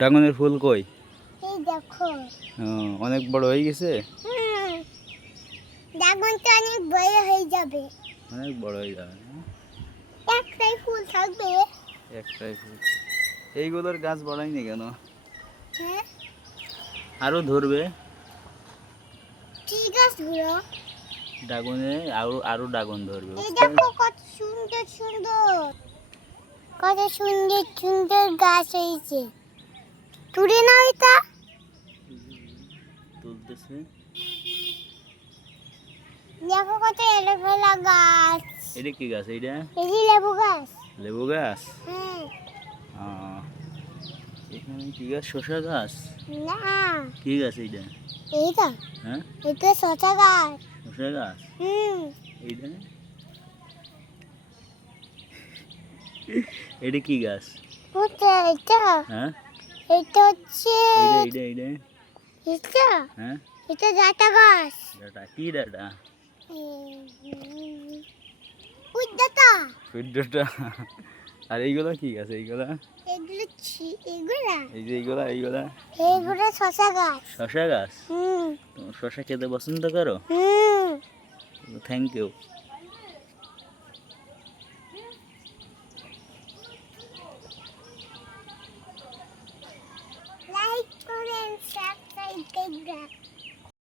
ড্রাগনের ফুল কই? এই দেখো। অনেক বড় হয়ে গেছে। ড্রাগনটা অনেক বড় হয়ে যাবে। অনেক বড় হয়ে যাবে। একটাই ফুল থাকবে। একটাই ফুল। এইগুলোর গাছ বাড়ায়নি কেন? হ্যাঁ, আরো ধরবে। কি গাছগুলো? ড্রাগনে আরো আরো ড্রাগন ধরবে। এই দেখো কত সুন্দর সুন্দর, কত সুন্দর সুন্দর গাছ হয়েছে। তুলে নাও এটা। তুলতেছে। দেখো কত এলোভেরা গাছ। এটা কি গাছ? এইটা এই যে লেবু গাছ। লেবু গাছ। হ্যাঁ। এখানে কি গাছ? শসা গাছ। না, কি গাছ এইটা? এইটা হ্যাঁ, এটা শসা গাছ। শসা গাছ। এইটা এটা কি গাছ? এটা হ্যাঁ, এটা হচ্ছে এইটা এইটা এইটা। এটা হ্যাঁ, এটা ডাটা গাছ। ডাটা কি ডাটা? ওই ডাটা। Sweet data. আর এইগুলা কি গাছ? এইগুলা এগুলো এগুলা এই যে এইগুলা এইগুলা এগুলো শসা গাছ। শসা গাছ। তোমার শসা খেতে পছন্দ করো? Thank you.